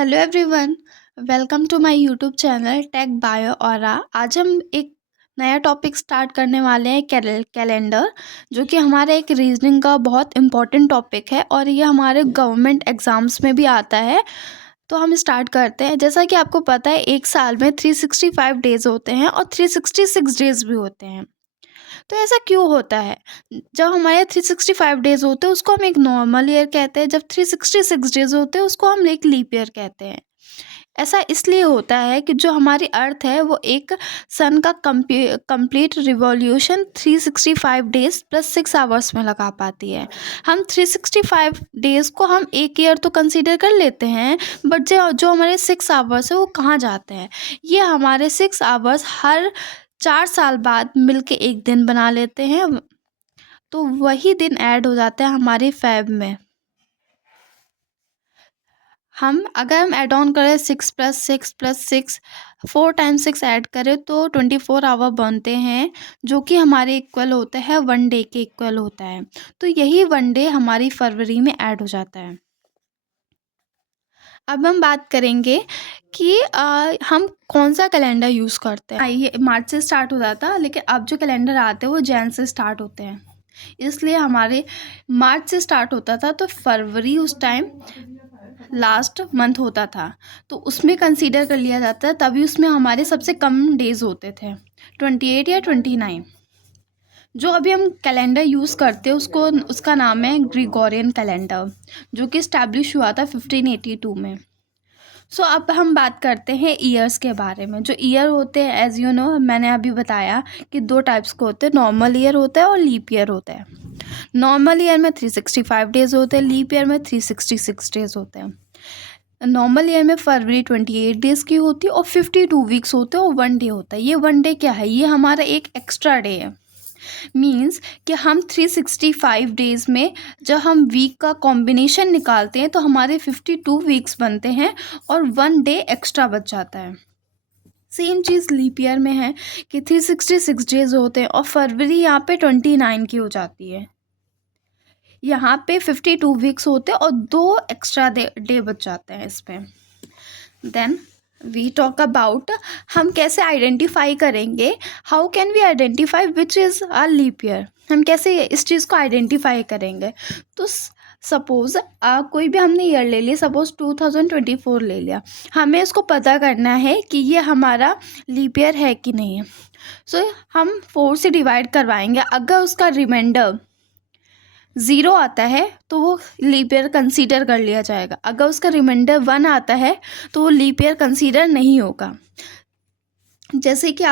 Hello everyone, welcome to my YouTube channel tech bio aura. आज हम एक नया टॉपिक स्टार्ट करने वाले हैं कैलेंडर, जो कि हमारे एक रीजनिंग का बहुत इम्पोर्टेंट टॉपिक है और ये हमारे गवर्नमेंट एग्जाम्स में भी आता है। तो हम स्टार्ट करते हैं। जैसा कि आपको पता है, एक साल में 365 डेज होते हैं और 366 डेज भी होते हैं। तो ऐसा क्यों होता है? जब हमारे 365 डेज होते हैं उसको हम एक नॉर्मल ईयर कहते हैं, जब 366 डेज होते हैं उसको हम एक लीप ईयर कहते हैं। ऐसा इसलिए होता है कि जो हमारी अर्थ है वो एक सन का complete revolution 365 days plus 6 hours में लगा पाती है। हम 365 डेज को हम एक ईयर तो कंसीडर कर लेते हैं, बट जो जो हमारे 6 आवर्स है वो कहाँ जाते हैं? ये हमारे 6 आवर्स हर 4 साल बाद मिलके एक दिन बना लेते हैं। तो वही दिन ऐड हो जाते हैं हमारी फैब में। अगर हम ऐड ऑन करें 6 + 6 + 6, 4 × 6 ऐड करें तो 24 आवर बनते हैं, जो कि हमारे इक्वल होता है 1 डे के इक्वल होता है। तो यही 1 डे हमारी फरवरी में ऐड हो जाता है। अब हम बात करेंगे कि हम कौन सा कैलेंडर यूज़ करते हैं। ये मार्च से स्टार्ट हो जाता, लेकिन अब जो कैलेंडर आते हैं वो जैन से स्टार्ट होते हैं। इसलिए हमारे मार्च से स्टार्ट होता था तो फरवरी उस टाइम लास्ट मंथ होता था, तो उसमें कंसीडर कर लिया जाता है। तभी उसमें हमारे सबसे कम डेज होते थे, 28 या 29। जो अभी हम कैलेंडर यूज़ करते हैं उसको उसका नाम है ग्रिगोरियन कैलेंडर, जो कि इस्टेब्लिश हुआ था 1582 में। सो अब हम बात करते हैं ईयर्स के बारे में। जो ईयर होते हैं, एज यू नो, मैंने अभी बताया कि 2 टाइप्स के होते हैं, नॉर्मल ईयर होता है और लीप ईयर होता है। नॉर्मल ईयर में 365 डेज होते हैं, लीप ईयर में 366 डेज होते हैं। नॉर्मल ईयर में फरवरी 28 डेज की होती है और 52 वीक्स होते हैं और 1 डे होता है। ये 1 डे क्या है? ये हमारा एक एक्स्ट्रा डे है। मीन्स कि हम 365 डेज में जब हम वीक का कॉम्बिनेशन निकालते हैं तो हमारे 52 वीक्स बनते हैं और 1 डे एक्स्ट्रा बच जाता है। सेम चीज़ लीप ईयर में है कि 366 डेज होते हैं और फरवरी यहाँ पे 29 की हो जाती है। यहाँ पे 52 वीक्स होते हैं और 2 एक्स्ट्रा डे बच जाते हैं इसमें। देन वी टॉक अबाउट हम कैसे आइडेंटिफाई करेंगे, how can we identify which is a leap year. हम कैसे इस चीज़ को आइडेंटिफाई करेंगे? तो सपोज़ कोई भी हमने ईयर ले लिया, सपोज़ 2024 ले लिया। हमें इसको पता करना है कि ये हमारा लीप ईयर है कि नहीं है। सो हम 4 से डिवाइड करवाएंगे। अगर उसका रिमाइंडर 0 आता है तो वो लीप ईयर कंसीडर कर लिया जाएगा। अगर उसका रिमाइंडर 1 आता है तो वो लीप ईयर कंसीडर नहीं होगा। जैसे कि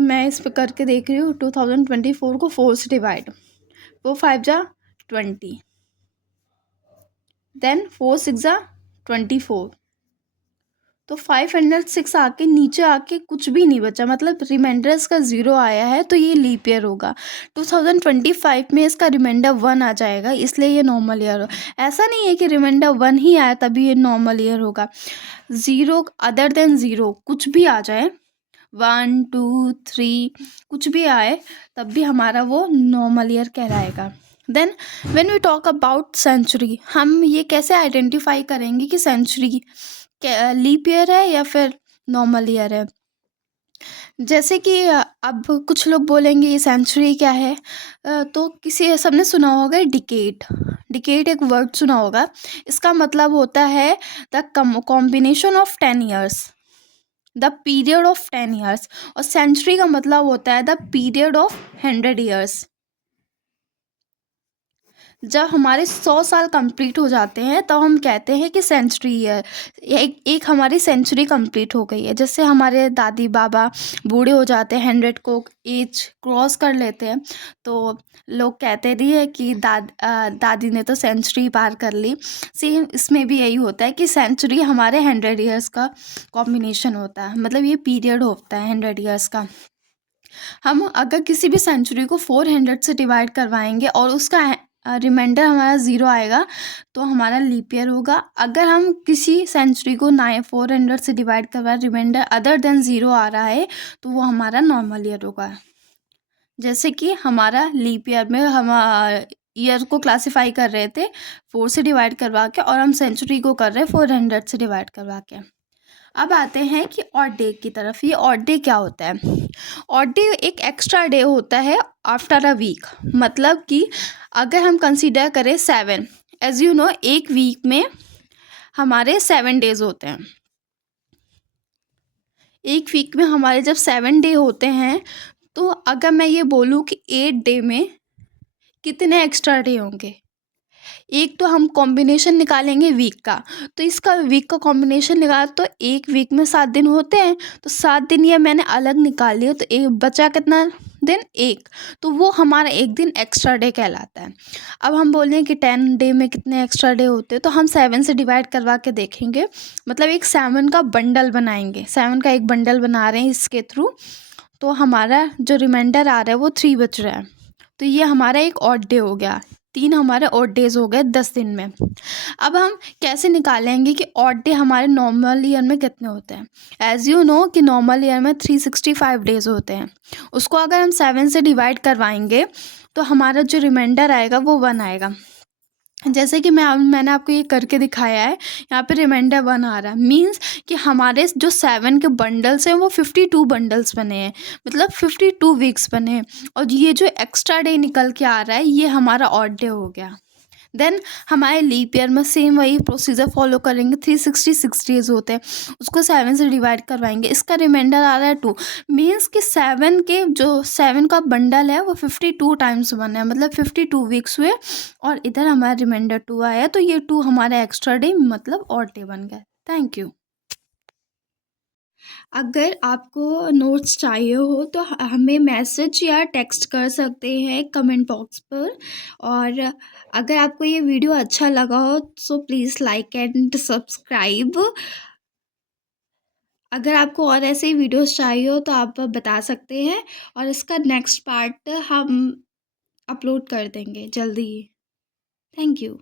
मैं इस पर करके देख रही हूँ, 2024 को 4 से डिवाइड, वो 5 जा 20, देन 4 6 जा 24, तो 506 आके नीचे आके कुछ भी नहीं बचा, मतलब रिमाइंडर इसका 0 आया है तो ये लीप ईयर होगा। 2025 में इसका रिमाइंडर 1 आ जाएगा, इसलिए ये नॉर्मल ईयर हो। ऐसा नहीं है कि रिमाइंडर 1 ही आया तभी ये नॉर्मल ईयर होगा। 0 अदर देन 0 कुछ भी आ जाए, 1 2 3 कुछ भी आए, तब भी हमारा वो नॉर्मल ईयर कहलाएगा। Then when we talk about century, हम ये कैसे आइडेंटिफाई करेंगे कि सेंचुरी लीप ईयर है या फिर नॉर्मल ईयर है? जैसे कि अब कुछ लोग बोलेंगे ये सेंचुरी क्या है? तो किसी सबने सुना होगा डिकेड। डिकेड एक वर्ड सुना होगा। इसका मतलब होता है the combination of 10 years, the period of 10 years. और सेंचुरी का मतलब होता है द पीरियड ऑफ 100 ईयर्स। जब हमारे 100 साल कंप्लीट हो जाते हैं तब हम कहते हैं कि सेंचुरी ईयर, एक हमारी सेंचुरी कंप्लीट हो गई है। जैसे हमारे दादी बाबा बूढ़े हो जाते हैं, 100 को एज क्रॉस कर लेते हैं, तो लोग कहते भी है कि दादी ने तो सेंचुरी पार कर ली। सेम इसमें भी यही होता है कि सेंचुरी हमारे 100 ईयर्स का कॉम्बिनेशन होता है, मतलब ये पीरियड होता है 100 ईयर्स का। हम अगर किसी भी सेंचुरी को 400 से डिवाइड करवाएंगे और उसका रिमाइंडर हमारा 0 आएगा तो हमारा लीप ईयर होगा। अगर हम किसी सेंचुरी को 400 से डिवाइड करवाए, रिमाइंडर अदर देन 0 आ रहा है, तो वो हमारा नॉर्मल ईयर होगा। जैसे कि हमारा लीप ईयर में हम ईयर को क्लासिफाई कर रहे थे 4 से डिवाइड करवा के, और हम सेंचुरी को कर रहे हैं 400 से डिवाइड करवा के। अब आते हैं कि ऑड डे की तरफ। ये ऑड डे क्या होता है? ऑड डे एक एक्स्ट्रा डे होता है आफ्टर अ वीक। मतलब कि अगर हम कंसीडर करें 7, एज यू नो एक वीक में हमारे 7 डेज होते हैं। एक वीक में हमारे जब 7 डे होते हैं, तो अगर मैं ये बोलूँ कि 8 डे में कितने एक्स्ट्रा डे होंगे? एक तो हम कॉम्बिनेशन निकालेंगे वीक का, तो इसका वीक का कॉम्बिनेशन निकाला तो एक वीक में 7 दिन होते हैं, तो 7 दिन ये मैंने अलग निकाल लिया, तो एक बचा कितना दिन? एक। तो वो हमारा एक दिन एक्स्ट्रा डे कहलाता है। अब हम बोलें कि 10 डे में कितने एक्स्ट्रा डे होते हैं, तो हम 7 से डिवाइड करवा के देखेंगे। मतलब एक 7 का बंडल बनाएंगे, 7 का एक बंडल बना रहे हैं इसके थ्रू, तो हमारा जो रिमाइंडर आ रहा है वो 3 बच रहा है। तो ये हमारा एक ऑड डे हो गया। 3 हमारे ऑड डेज हो गए 10 दिन में। अब हम कैसे निकालेंगे कि ऑड डे हमारे नॉर्मल ईयर में कितने होते हैं? एज़ यू नो कि नॉर्मल ईयर में 365 डेज होते हैं। उसको अगर हम 7 से डिवाइड करवाएंगे, तो हमारा जो रिमाइंडर आएगा वो 1 आएगा। जैसे कि मैंने आपको ये करके दिखाया है, यहाँ पे रिमाइंडर 1 आ रहा है, मीन्स कि हमारे जो 7 के बंडल्स हैं वो 52 बंडल्स बने हैं, मतलब 52 वीक्स बने हैं। और ये जो एक्स्ट्रा डे निकल के आ रहा है, ये हमारा ऑड डे हो गया। देन हमारे लीप ईयर में सेम वही प्रोसीजर फॉलो करेंगे। 366 डेज होते हैं, उसको 7 से डिवाइड करवाएंगे, इसका रिमाइंडर आ रहा है 2। मीन्स कि 7 के जो 7 का बंडल है वो 52 टाइम्स बना है, मतलब 52 वीक्स हुए, और इधर हमारा रिमाइंडर 2 आया, तो ये 2 हमारा एक्स्ट्रा डे मतलब ऑड डे बन गया। Thank you. अगर आपको नोट्स चाहिए हो तो हमें मैसेज या टेक्स्ट कर सकते हैं कमेंट बॉक्स पर। और अगर आपको ये वीडियो अच्छा लगा हो so please like and subscribe. अगर आपको और ऐसे ही वीडियोस चाहिए हो तो आप बता सकते हैं, और इसका नेक्स्ट पार्ट हम अपलोड कर देंगे जल्दी ही। Thank you.